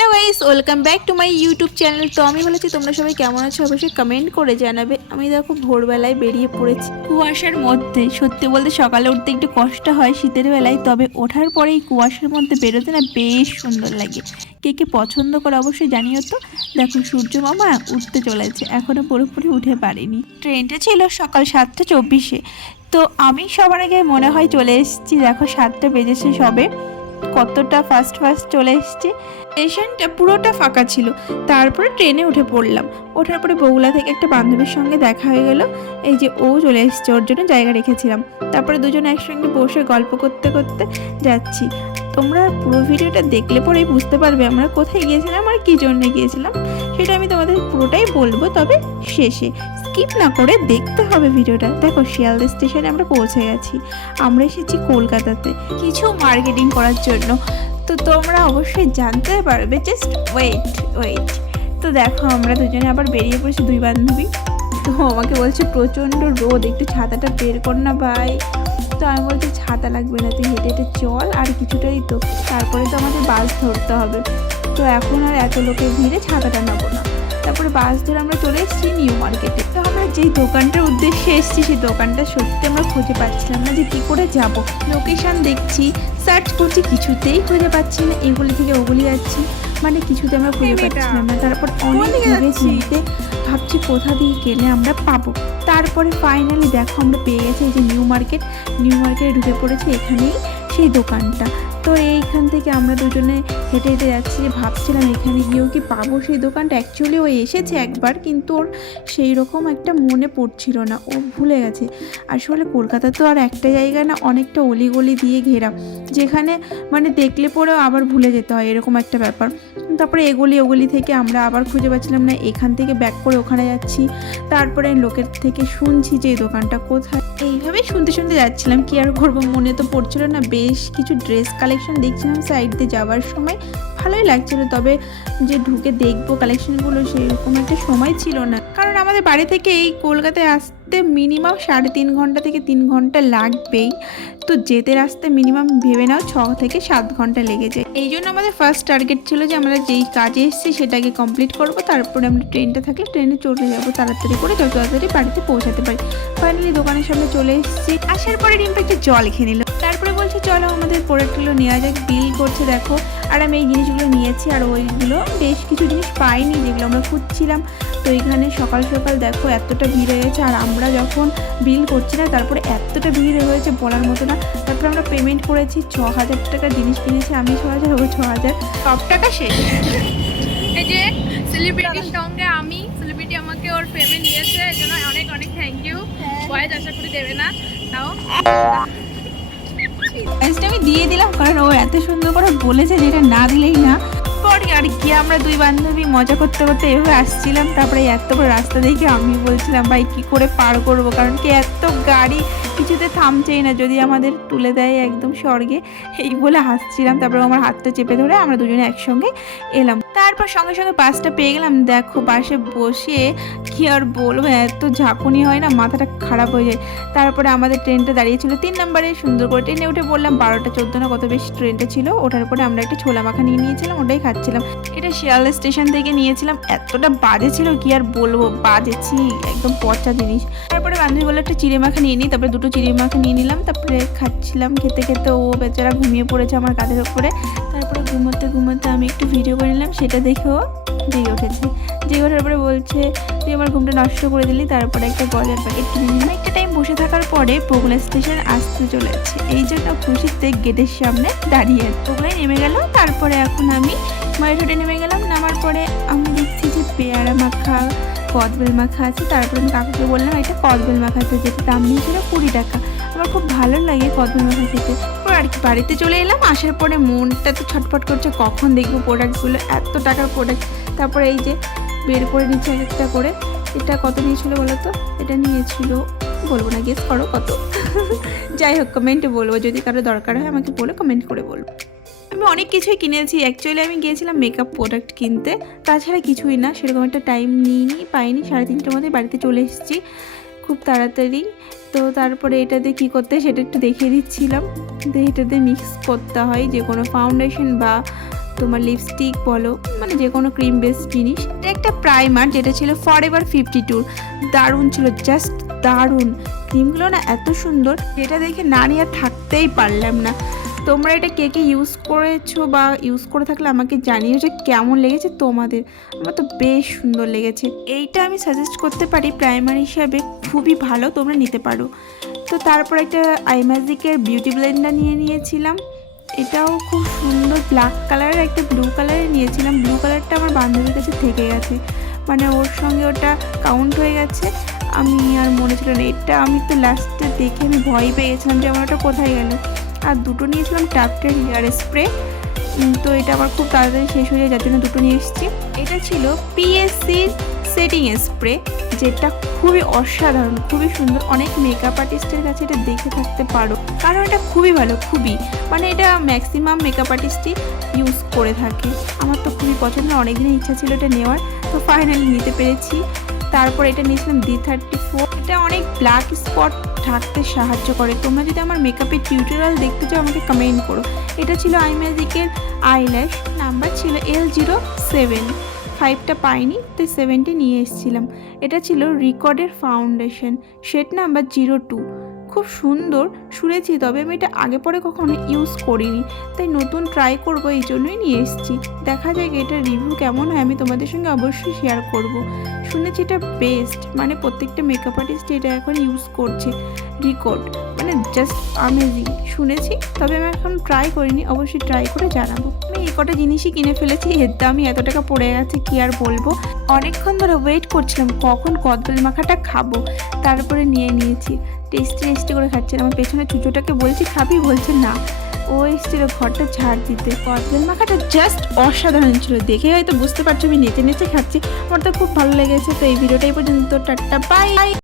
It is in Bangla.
Hello guys, welcome back to my YouTube channel. তো আমি বলেছি তোমরা সবাই কেমন আছো অবশ্যই কমেন্ট করে জানাবে। আমি দেখো ভোরবেলায় বেরিয়ে পড়েছি কুয়াশার মধ্যে। সত্যি বলতে সকালে উঠতে একটু কষ্ট হয় শীতের বেলায়, তবে ওঠার পরে এই কুয়াশার মধ্যে বেরোতে না বেশ সুন্দর লাগে। কে কে পছন্দ করে অবশ্যই জানিও তো। দেখো সূর্য মামা উঠতে চলেছে, এখনো পুরোপুরি উঠে পারিনি। ট্রেনটা ছিল সকাল 7:24-এ। তো আমি সবার আগে মনে হয় চলে এসেছি। দেখো 7টা বেজেছে সবে, কতটা ফাস্ট ফাস্ট চলে এসেছি। স্টেশনটা পুরোটা ফাঁকা ছিল। তারপরে ট্রেনে উঠে পড়লাম। ওঠার পরে বগুলা থেকে একটা বান্ধবীর সঙ্গে দেখা হয়ে গেল। এই যে ও চলে এসেছে, ওর জন্য জায়গা রেখেছিলাম। তারপরে দুজনে একসঙ্গে বসে গল্প করতে করতে যাচ্ছি। তোমরা পুরো ভিডিওটা দেখলে পরেই বুঝতে পারবে আমরা কোথায় গিয়েছিলাম আর কী জন্য গিয়েছিলাম। সেটা আমি তোমাদের পুরোটাই বলবো, তবে শেষে স্কিপ না করে দেখতে হবে ভিডিওটা। দেখো শিয়ালদা স্টেশনে আমরা পৌঁছে গেছি। আমরা এসেছি কলকাতাতে কিছু মার্কেটিং করার জন্য। তো তোমরা অবশ্যই জানতে পারবে, জাস্ট ওয়েট। তো দেখো আমরা দুজনে আবার বেরিয়ে পড়েছি, দুই বান্ধবী। তো আমাকে বলছে প্রচণ্ড রোদ, একটু ছাতাটা বের কর না ভাই। তো আমি বলছি ছাতা লাগবে না, তুই হেঁটে হেঁটে চল, আর কিছুটাই তো, তারপরে তো আমাদের বাস ধরতে হবে। তো এখন আর এত লোকের ভিড়ে ছাতাটা নেবো না। তারপরে বাস ধরে আমরা চলে এসেছি নিউ মার্কেটে। তো আমরা যেই দোকানটার উদ্দেশ্যে এসেছি সেই দোকানটা সত্যি আমরা খুঁজে পাচ্ছিলাম না যে কী করে যাব। লোকেশান দেখছি, সার্চ করছি, কিছুতেই খুঁজে পাচ্ছি না। এগুলি থেকে ওগুলি যাচ্ছি, মানে কিছুতে আমরা খুঁজে পাচ্ছিলাম না। তারপর অনেক ভেবে চিনতে ভাবছি কোথা দিয়ে গেলে আমরা পাবো। তারপরে ফাইনালি দেখো আমরা পেয়ে গেছি এই যে নিউ মার্কেটে ঢুকে পড়েছি। এখানেই সেই দোকানটা। তো এইখান থেকে আমরা দুজনে হেঁটে হেঁটে যাচ্ছি, যে ভাবছিলাম এখানে গিয়েও কি পাবো সেই দোকানটা। অ্যাকচুয়ালি ও এসেছে একবার, কিন্তু ওর সেই রকম একটা মনে পড়ছিল না, ও ভুলে গেছে। আসলে কলকাতা তো আর একটা জায়গা না, অনেকটা অলিগলি দিয়ে ঘেরা, যেখানে মানে দেখলে পরেও আবার ভুলে যেতে হয়, এরকম একটা ব্যাপার। তারপরে ওগুলি থেকে আমরা আবার খুঁজে পাচ্ছিলাম না। এখান থেকে ব্যাক করে ওখানে যাচ্ছি। তারপরে লোকের থেকে শুনছি যে এই দোকানটা কোথায়। এইভাবেই শুনতে শুনতে যাচ্ছিলাম, কি আর করবো, মনে তো পড়ছিল না। বেশ কিছু ড্রেস কালেকশন দেখছিলাম সাইড দিয়ে যাওয়ার সময়, ভালোই লাগছিল। তবে যে ঢুকে দেখবো কালেকশনগুলো সেরকম একটা সময় ছিল না, কারণ আমাদের বাড়ি থেকে এই কলকাতায় আসতে মিনিমাম 3.5 ঘন্টা থেকে 3 ঘন্টা লাগবেই। তো যেতে রাস্তা মিনিমাম ভেবে নাও 6 থেকে 7 ঘন্টা লেগে যায়। এই জন্য আমাদের ফার্স্ট টার্গেট ছিল যে আমরা যেই কাজে এসেছি সেটাকে কমপ্লিট করব, তারপরে আমরা ট্রেনটা থাকলে ট্রেনে চলে যাব তাড়াতাড়ি করে, যত তাড়াতাড়ি বাড়িতে পৌঁছাতে পারি। ফাইনালি দোকানের সামনে চলে এসেছি। আসার পরে রিম্পা একটা জল খেয়ে নিল। তারপরে বলছে চলো আমাদের প্রোডাক্টগুলো নেওয়া যাক। বিল করছে দেখো, আর আমি এই জিনিসগুলো নিয়েছি। আর ওইগুলো বেশ কিছু জিনিস পাইনি যেগুলো আমরা খুঁজছিলাম। তো এখানে সকাল সকাল দেখো এতটা ভিড় হয়ে গেছে, আর আমরা যখন বিল করছি না তারপরে এতটা ভিড় হয়েছে বলার মতো না। তারপরে আমরা পেমেন্ট করেছি, 6,000 টাকার জিনিস কিনেছি। আমি 6,000, ও 6,000, সব টাকা শেষ। এই যে সেলিব্রিটির সঙ্গে আমি, সেলিব্রিটি আমাকে ওর ফ্রেমে নিয়েছে, এর জন্য অনেক অনেক থ্যাংক ইউ। বয়েজ আশা করি দেবে না, তাও আমি দিয়ে দিলাম, কারণ ও এত সুন্দর করে বলেছে যেটা না দিলেই না। পরে আর কি আমরা দুই বান্ধবী মজা করতে করতে এভাবে আসছিলাম। তারপরে এত বড় রাস্তা দেখে আমি বলছিলাম ভাই কি করে পার করব, কারণ কি এত গাড়ি কিছুতে থামছেই না, যদি আমাদের তুলে দেয় একদম স্বর্গে, এই বলে হাসছিলাম। তারপরে আমার হাতটা চেপে ধরে আমরা দুজনে একসঙ্গে এলাম। তারপর সঙ্গে সঙ্গে বাসটা পেয়ে গেলাম। দেখো বাসে বসে কি আর বলবো, এত ঝাঁকুনি হয় না, মাথাটা খারাপ হয়ে যায়। তারপরে আমাদের ট্রেনটা দাঁড়িয়েছিল 3 নম্বরে। সুন্দর করে ট্রেনে উঠে বললাম, 12:14 না কত বেশি ট্রেনটা ছিল। ওঠার পরে আমরা একটা ছোলা মাখা নিয়ে নিয়েছিলাম, ওটাই খাচ্ছিলাম। এটা শিয়ালদা স্টেশন থেকে নিয়েছিলাম। এতটা বাজে ছিল কি আর বলবো, বাজেছি একদম পচা জিনিস। তারপরে বান্ধবী বলে একটা চিড়ে মাখা নিয়ে নিই, তারপরে 2টো চিড়ে মাখা নিয়ে নিলাম। তারপরে খাচ্ছিলাম, খেতে খেতে ও বেচারা ঘুমিয়ে পড়েছে আমার কাঁধের ওপরে। তারপরে ঘুমোতে ঘুমোতে আমি একটু ভিডিও করে নিলাম, সেটা দেখেও জেগে উঠেছে। জেগে ওঠার পরে বলছে তুই আমার ঘুমটা নষ্ট করে দিলি। তারপরে একটা গজার প্যাকেট কিনে নিলাম। একটা টাইম বসে থাকার পরে বগুলা স্টেশন আসতে চলেছে, এই জন্য খুশিতে গেটের সামনে দাঁড়িয়ে বগুলায় নেমে গেল। তারপরে এখন আমি মায়ের রোডে নেমে গেলাম। নামার পরে আমি দেখছি যে পেয়ারা মাখা, কদবেল মাখা আছে। তারপরে আমি কাকুকে বললাম একটা কদবেল মাখা আছে, যেটা দাম নিয়েছিল 20 টাকা। আমার খুব ভালো লাগে কদবেল মাখা খেতে। আর কি বাড়িতে চলে এলাম। আসার পরে মনটা তো ছটফট করছে, কখন দেখবো প্রোডাক্টগুলো, এত টাকার প্রোডাক্ট। তারপরে এই যে বের করে নিচ্ছে একটা করে। এটা কত নিয়েছিল বলো তো? এটা নিয়েছিল, বলবো না, গেস করো কত। যাই হোক কমেন্টে বলবো, যদি কারো দরকার হয় আমাকে বলে কমেন্ট করে বলবো। আমি অনেক কিছুই কিনেছি। অ্যাকচুয়ালি আমি গিয়েছিলাম মেকআপ প্রোডাক্ট কিনতে, তাছাড়া কিছুই না। সেরকম একটা টাইম পাইনি। 3:30টার মধ্যে বাড়িতে চলে এসেছি খুব তাড়াতাড়ি। তো তারপরে এটা দিয়ে কী করতে সেটা একটু দেখিয়ে দিচ্ছিলাম। এটা দিয়ে মিক্স করতে হয় যে কোনো ফাউন্ডেশন বা তোমার লিপস্টিক বলো, মানে যে কোনো ক্রিম বেস জিনিস। এটা একটা প্রাইমার যেটা ছিল ফরএভার 52, দারুণ ছিল, জাস্ট দারুণ। ক্রিমগুলো না এত সুন্দর, যেটা দেখে না নিয়ে আর থাকতেই পারলাম না। তোমরা এটা কে কে ইউজ করেছো বা ইউজ করে থাকলে আমাকে জানিও যে কেমন লেগেছে তোমাদের। আমার তো বেশ সুন্দর লেগেছে। এইটা আমি সাজেস্ট করতে পারি প্রাইমার হিসাবে, খুবই ভালো, তোমরা নিতে পারো। তো তারপর একটা আইম্যাজিকের বিউটি ব্লেন্ডার নিয়েছিলাম। এটাও খুব সুন্দর, ব্ল্যাক কালারের একটা ব্লু কালারের নিয়েছিলাম। ব্লু কালারটা আমার বান্ধবীর কাছে থেকে গেছে, মানে ওর সঙ্গে ওটা কাউন্ট হয়ে গেছে, আমি আর মনে ছিল না। এটা আমি তো লাস্টে দেখে আমি ভয় পেয়ে গেছিলাম যে আমার ওটা কোথায় গেল। আর দুটো নিয়েছিলাম টাফটের হেয়ার স্প্রে, তো এটা আমার খুব তাড়াতাড়ি শেষ হয়ে যায়, যার জন্য দুটো নিয়ে এসেছি। এটা ছিল পিএসসির সেটিং স্প্রে, যেটা খুবই অসাধারণ, খুবই সুন্দর। অনেক মেকআপ আর্টিস্টের কাছে এটা দেখে থাকতে পারো, কারণ এটা খুবই ভালো, খুবই, মানে এটা ম্যাক্সিমাম মেকআপ আর্টিস্টই ইউজ করে থাকে। আমার তো খুবই পছন্দ, অনেকদিনের ইচ্ছা ছিল এটা নেওয়ার, তো ফাইনালি নিতে পেরেছি। তারপর এটা নিয়েছিলাম D34। এটা অনেক ব্ল্যাক স্পট ঢাকতে সাহায্য করে। তোমরা যদি আমার মেকআপের টিউটোরিয়াল দেখতে চাও আমাকে কমেন্ট করো। এটা ছিল আইম্যাজিকের আইল্যাশ, নাম্বার ছিল L07, 5টা পাইনি, তো 7টি নিয়ে এসেছিলাম। এটা ছিল রিকর্ডের ফাউন্ডেশন, শেড নাম্বার 02, খুব সুন্দর শুনেছি, তবে আমি এটা আগে পরে কখনো ইউজ করিনি, তাই নতুন ট্রাই করব, এই জন্যই নিয়ে এসেছি। দেখা যায় এটার রিভিউ কেমন হয় আমি তোমাদের সঙ্গে অবশ্যই শেয়ার করব। শুনেছি এটা বেস্ট, মানে প্রত্যেকটা মেকআপ আর্টিস্ট এটা এখন ইউজ করছে। রিকর্ড মানে জাস্ট অ্যামেজিং শুনেছি, তবে আমি এখন ট্রাই করিনি, অবশ্যই ট্রাই করে জানাবো। আমি এই কটা জিনিসই কিনে ফেলেছি, এর দামই এত টাকা পড়ে গেছে, কি আর বলবো। অনেকক্ষণ ধরে ওয়েট করছিলাম কখন কদবেল মাখাটা খাবো, তারপরে নিয়েছি। টেস্টি করে খাচ্ছি। আমার পেছনে চুচোটাকে বলছি খাবি, বলছে না, ও এসেছিল ঘরটা ঝাড় দিতে। কদবেল মাখাটা জাস্ট অসাধারণ ছিল, দেখে হয়তো বুঝতে পারছো আমি নেচে খাচ্ছি। আমার তো খুব ভালো লেগেছে। তো এই ভিডিওটাই পর্যন্ত, টাটা বাই।